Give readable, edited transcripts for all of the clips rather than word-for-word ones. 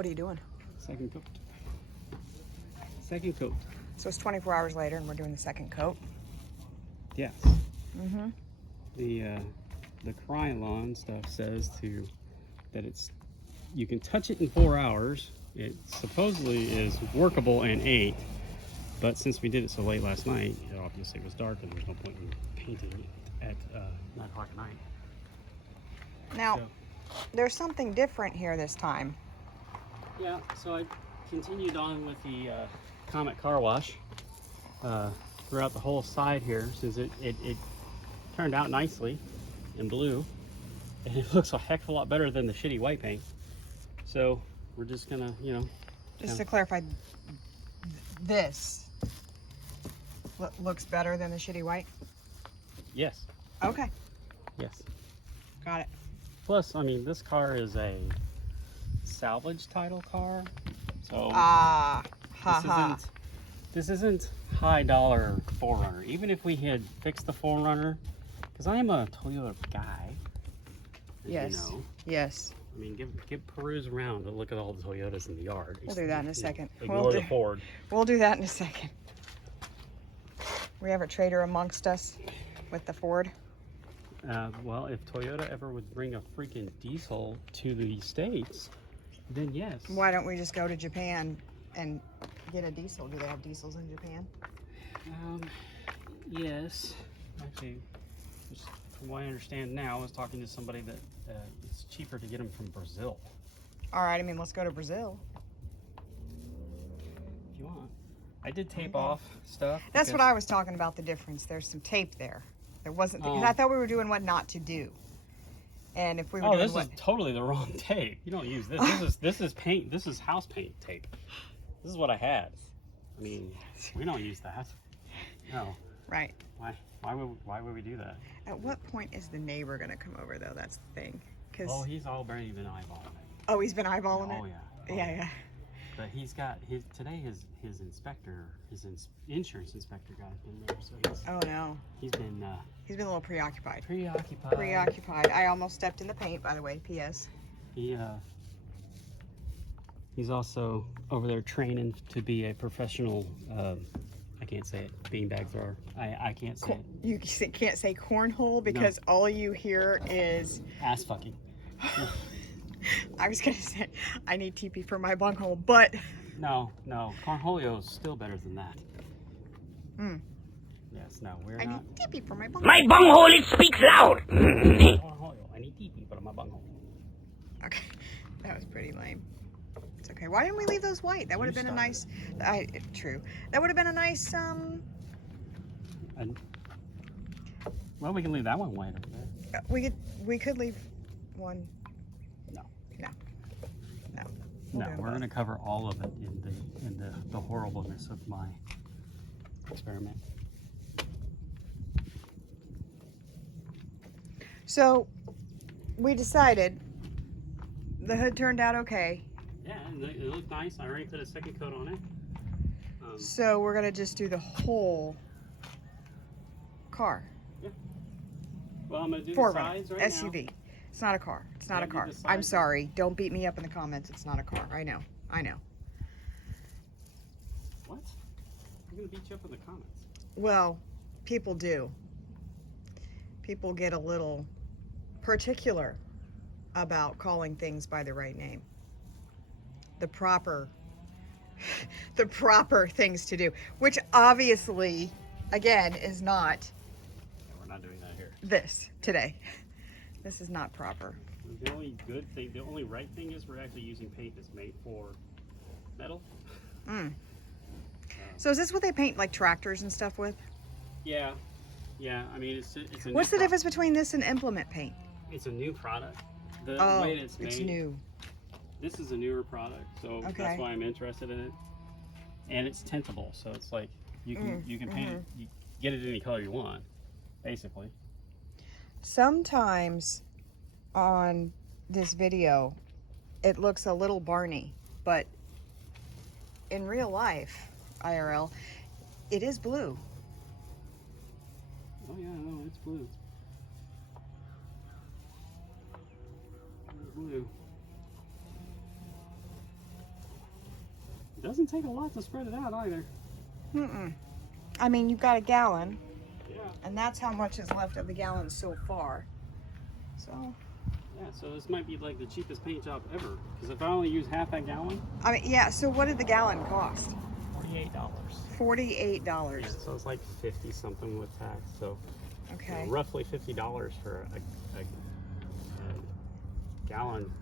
What are you doing? Second coat. Second coat. So it's 24 hours later and we're doing the second coat. Yes. Mm-hmm. The Krylon stuff says that you can touch it in 4 hours. It supposedly is workable in 8, but since we did it so late last night, it obviously was dark and there's no point in painting it at 9 o'clock at night. Now, there's something different here this time. Yeah, so I continued on with the Comet car wash throughout the whole side here, since it turned out nicely in blue, and it looks a heck of a lot better than the shitty white paint. So we're just gonna, Just to clarify, this looks better than the shitty white? Yes. Okay. Yes. Got it. Plus, I mean, this car is a salvage title car, so this isn't high dollar 4Runner. Even if we had fixed the 4Runner, because I am a Toyota guy, as yes. you know. Yes. I mean, give peruse around to look at all the Toyotas in the yard. We'll do that in a second. Ignore the Ford. We'll do that in a second. We have a trader amongst us with the Ford. Well, if Toyota ever would bring a freaking diesel to the States, then yes. Why don't we just go to Japan and get a diesel? Do they have diesels in Japan? Yes. Actually, from what I understand now, I was talking to somebody that it's cheaper to get them from Brazil. All right, I mean, let's go to Brazil. If you want. I did tape off stuff. That's what I was talking about, the difference. There's some tape there. There wasn't, because I thought we were doing what not to do. And if we were doing this is totally the wrong tape. You don't use this. This is paint. This is house paint tape. This is what I had. I mean, we don't use that. No. Right. Why would we do that? At what point is the neighbor going to come over, though? That's the thing. Oh, he's already been eyeballing it. Oh, he's been eyeballing it? Oh, yeah. Yeah. But he's got today his inspector, his insurance inspector guy's been there, so he's been a little preoccupied. Preoccupied. I almost stepped in the paint, by the way. P.S. He's also over there training to be a professional. I can't say it. Beanbag thrower. I can't say it. You can't say cornhole because all you hear is ass fucking. I was gonna say I need TP for my bunghole, but no, cornholio is still better than that. Yes, no, we're not. I need TP for my bunghole. My bunghole, it speaks loud. Cornholio, I need TP for my bunghole. Okay, that was pretty lame. It's okay. Why didn't we leave those white? That would have been a nice. True. That would have been a nice. Well, we can leave that one white over there. We could leave one. No, we're going to cover all of it in the horribleness of my experiment. So, we decided the hood turned out okay. Yeah, it looked nice. I already put a second coat on it. So we're going to just do the whole car. Yeah. Well, I'm going to do 4Runner, the sides right SUV. now. It's not a car. It's not a car. I'm sorry. Don't beat me up in the comments. It's not a car. I know. What? I'm going to beat you up in the comments. Well, people do. People get a little particular about calling things by the right name. The proper things to do, which obviously, again, is not. We're not doing that here. This today. This is not proper. The only good thing, the only right thing is we're actually using paint that's made for metal. So is this what they paint like tractors and stuff with? Yeah. I mean, it's a. What's the difference between this and implement paint? It's a new product. The way it's made. It's new. This is a newer product, so that's why I'm interested in it. And it's tintable, so it's like you can paint it. You get it any color you want, basically. Sometimes on this video it looks a little Barney, but in real life, IRL, it is blue. Oh yeah, no, it's blue. It's blue. It doesn't take a lot to spread it out either. Mm-mm. I mean, you've got a gallon, Yeah. and that's how much is left of the gallon so far. So, Yeah, so this might be like the cheapest paint job ever. Because if I only use half that gallon, I mean, yeah, so what did the gallon cost? $48. $48. Yeah, so it's like 50 something with tax. So Okay. roughly $50 for a gallon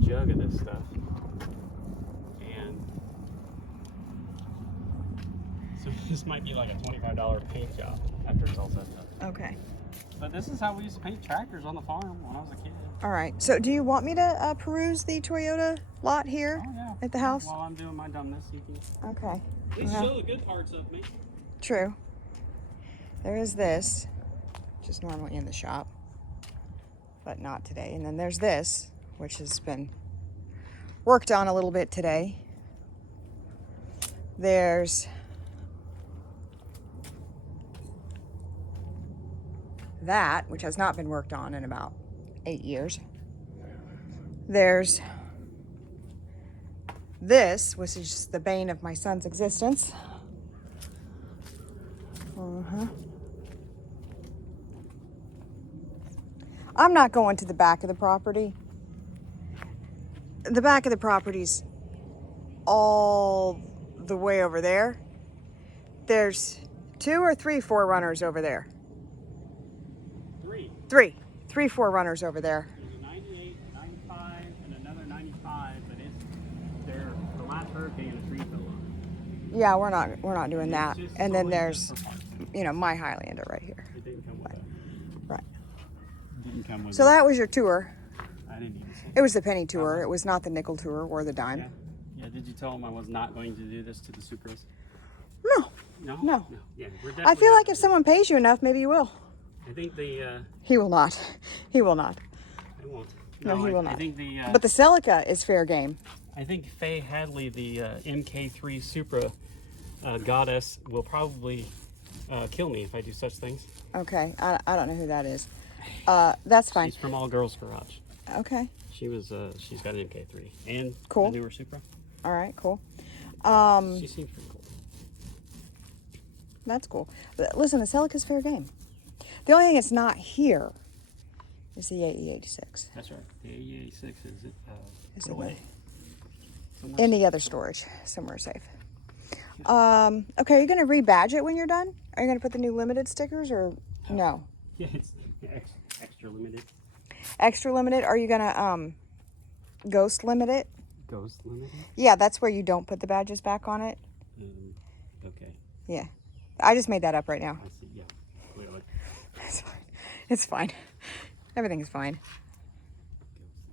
jug of this stuff. And so this might be like a $25 paint job after it's all set up. Okay. But this is how we used to paint tractors on the farm when I was a kid. All right. So, do you want me to peruse the Toyota lot here Oh, yeah. at the house? While I'm doing my dumbness, you can Okay. at least Well, show the good parts of me. true. There is this, which is normally in the shop, but not today. And then there's this, which has been worked on a little bit today. There's that, which has not been worked on in about 8 years. There's this, which is just the bane of my son's existence. I'm not going to the back of the property. The back of the property's all the way over there. There's 2 or 3 4Runners over there. 3. 3 4Runners over there. There's a 98, 95, and another 95, but the last hurricane, a tree fell on Yeah, we're not doing it. that. It's just And then solely there's, just for parts. my Highlander right here. It didn't come with that. Right. Didn't come with So it. that was your tour. I didn't even see It was the penny tour. It was not the nickel tour or the dime. Yeah. Did you tell him I was not going to do this to the Sucrose? No. No? No. Yeah, we're I definitely feel not like gonna if someone pays you enough, maybe you will. I think the, He will not. He will not. I won't. No, he will I not. think the, But the Celica is fair game. I think Faye Hadley, the MK3 Supra goddess, will probably kill me if I do such things. Okay. I don't know who that is. That's fine. She's from All Girls Garage. Okay. She's got an MK3 and Cool. the newer Supra. All right. Cool. She seems pretty cool. That's cool. But listen, the Celica's fair game. The only thing that's not here is the AE86. That's right. The AE86 Is put it away. in the other storage, somewhere safe. Okay, are you going to rebadge it when you're done? Are you going to put the new limited stickers or no? Yeah, it's extra limited. Extra limited? Are you going to ghost limit it? Ghost limited? Yeah, that's where you don't put the badges back on it. Okay. Yeah. I just made that up right now. I see. Yeah. Clearly. It's fine. It's fine. Everything is fine.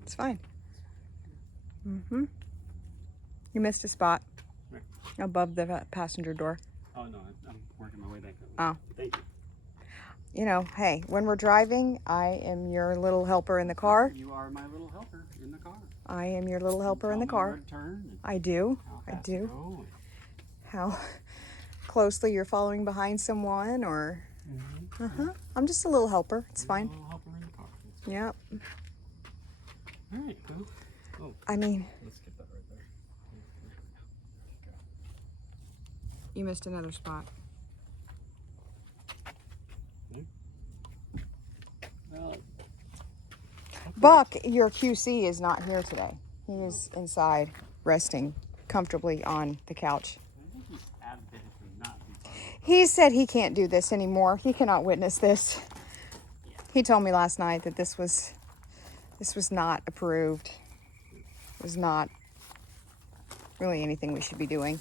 It's fine. Mm-hmm. You missed a spot Where? above the passenger door. Oh, no. I'm working my way back up. Oh. Thank you. You know, hey, when we're driving, I am your little helper in the car. You are my little helper in the car. I am your little helper in the Tell me car. where to turn and I do. how I fast to do. go and- How closely you're following behind someone or... I'm just a little helper. It's fine. A little helper in the car. Yep. All right. Well, oh, I mean, let's get that right there. you missed another spot. Well, Buck, your QC, is not here today. He is inside resting comfortably on the couch. I think he's adamantly not be part of it. He said he can't do this anymore. He cannot witness this. He told me last night that this was not approved. It was not really anything we should be doing.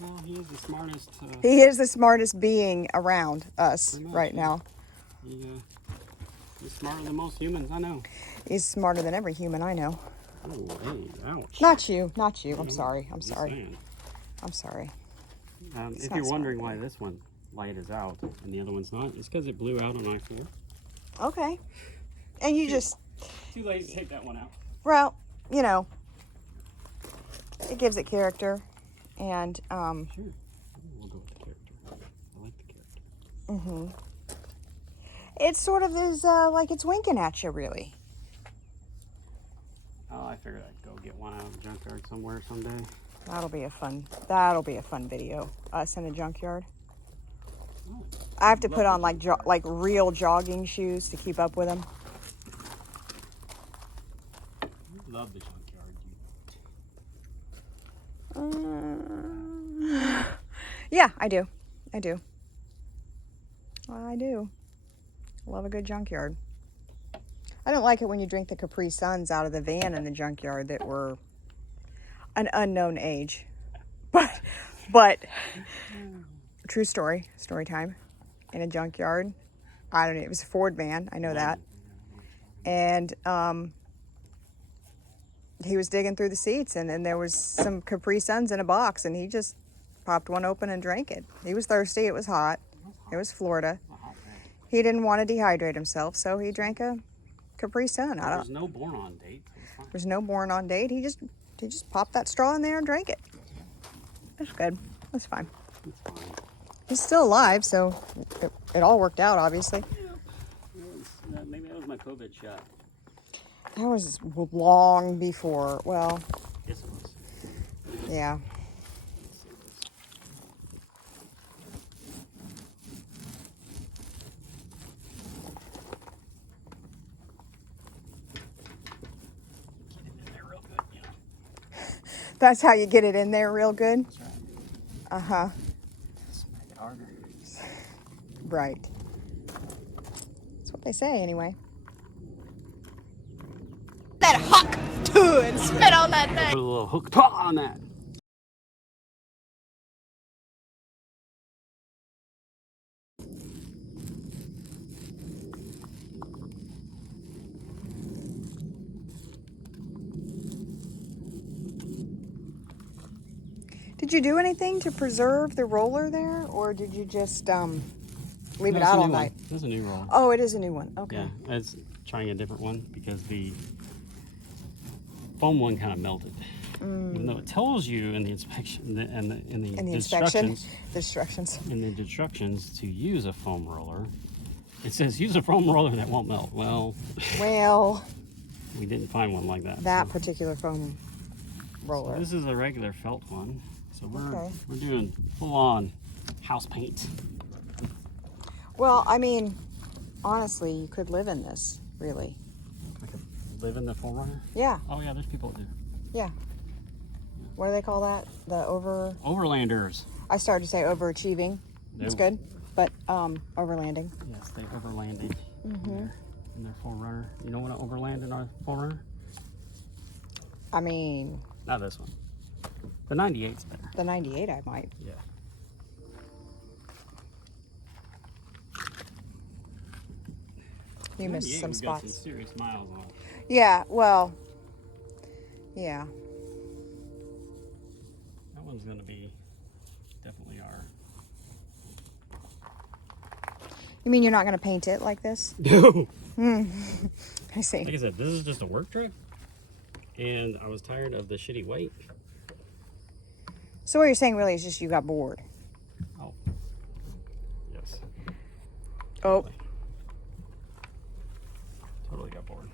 Well, he is the smartest. He is the smartest being around us Pretty much, right yeah. now. He's smarter than most humans I know. He's smarter than every human I know. Oh, hey, ouch. Not you. Not you. I'm sorry. I'm Just sorry. saying. I'm sorry. If not you're smart, wondering though. why this one light is out and the other one's not, it's because it blew out on I-4. Okay. And you just, Too lazy to take that one out. well, you know, it gives it character. And, Sure. We'll go with the character. I like the character. it sort of is like it's winking at you, really. Oh, I figured I'd go get one out of the junkyard somewhere someday. That'll be a fun video. Us in a junkyard. Oh, I have to put love on the like junkyard. real jogging shoes to keep up with them. Love the junkyard. Yeah, I do. I do. Love a good junkyard. I don't like it when you drink the Capri Suns out of the van in the junkyard that were an unknown age. But true story time. In a junkyard. I don't know, it was a Ford van, I know that. And he was digging through the seats, and then there was some Capri Suns in a box, and he just popped one open and drank it. He was thirsty, it was hot. It was Florida. He didn't want to dehydrate himself, so he drank a Capri Sun. There's no born on date. So it's fine. There's no born on date. He just popped that straw in there and drank it. That's good. That's fine. It's fine. He's still alive, so it all worked out, obviously. Maybe that was my COVID shot. That was long before. Well, Yes, it was. yeah. That's how you get it in there real good. That's right. Uh-huh. Just make it harder. Right. That's what they say anyway. That hook to and spit on that Put thing. a little hook on that. Did you do anything to preserve the roller there, or did you just leave it out all night? This is a new roll. Oh, it is a new one. Okay. Yeah, it's trying a different one because the foam one kind of melted. Even though it tells you in the inspection in the instructions, in the instructions to use a foam roller, it says use a foam roller that won't melt. Well, we didn't find one like that. That so. particular foam roller. This is a regular felt one, so Okay. we're doing full on house paint. Well, I mean, honestly, you could live in this, really. I could live in the 4Runner. Yeah, Oh yeah, there's people that do. yeah. What do they call that? Overlanders. I started to say overachieving. It's good, but overlanding. Yes, they overlanded in their 4Runner. You know what an overland in our 4Runner? I mean, Not this one. The 98's better. the 98 I might. Yeah. You missed 98, some we've got spots. some serious miles on it. Yeah, well, yeah. That one's gonna be definitely our. You mean you're not going to paint it like this? No. I see. Like I said, this is just a work truck, and I was tired of the shitty weight. So what you're saying really is just you got bored. Oh. Yes. Oh. Totally got bored.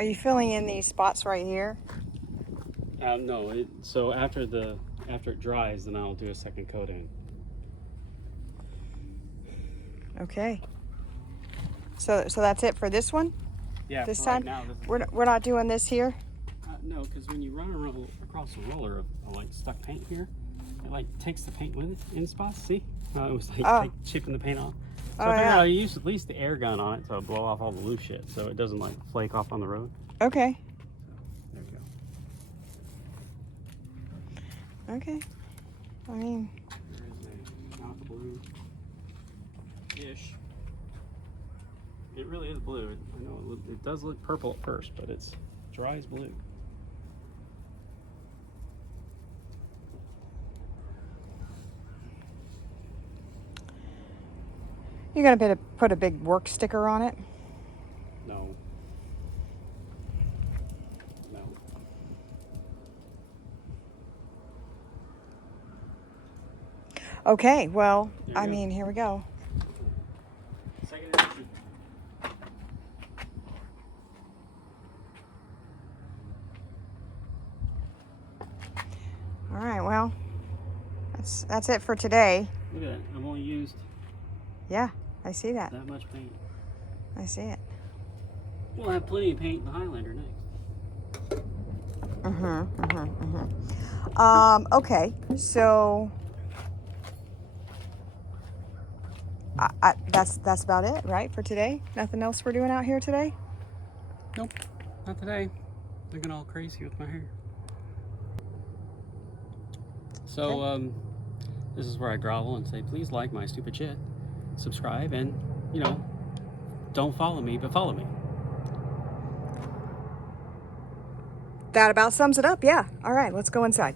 Are you filling in these spots right here? No. So after it dries, then I'll do a second coat in. Okay. So that's it for this one? Yeah. This for time? right now, this is We're not doing this here? no, because when you run across a roller of like stuck paint here, it like takes the paint with it in spots. See? It was like chipping the paint off. So I figured I'll use at least the air gun on it to blow off all the loose shit, so it doesn't like flake off on the road. Okay. There we go. Okay. I mean, There is a not blue-ish. It really is blue. I know it does look purple at first, but it's dry as blue. you're gonna put a big work sticker on it? No. No. Okay, well, There you I go. mean, here we go. Second edition. All right, well, that's it for today. Look at that. I've only used Yeah, I see that. that much paint. I see it. We'll have plenty of paint in the Highlander next. Okay, so that's about it, right, for today? Nothing else we're doing out here today? Nope, not today. Looking all crazy with my hair. So, this is where I grovel and say, please like my stupid shit, subscribe, and, you know, don't follow me, but follow me. That about sums it up, yeah. All right, let's go inside.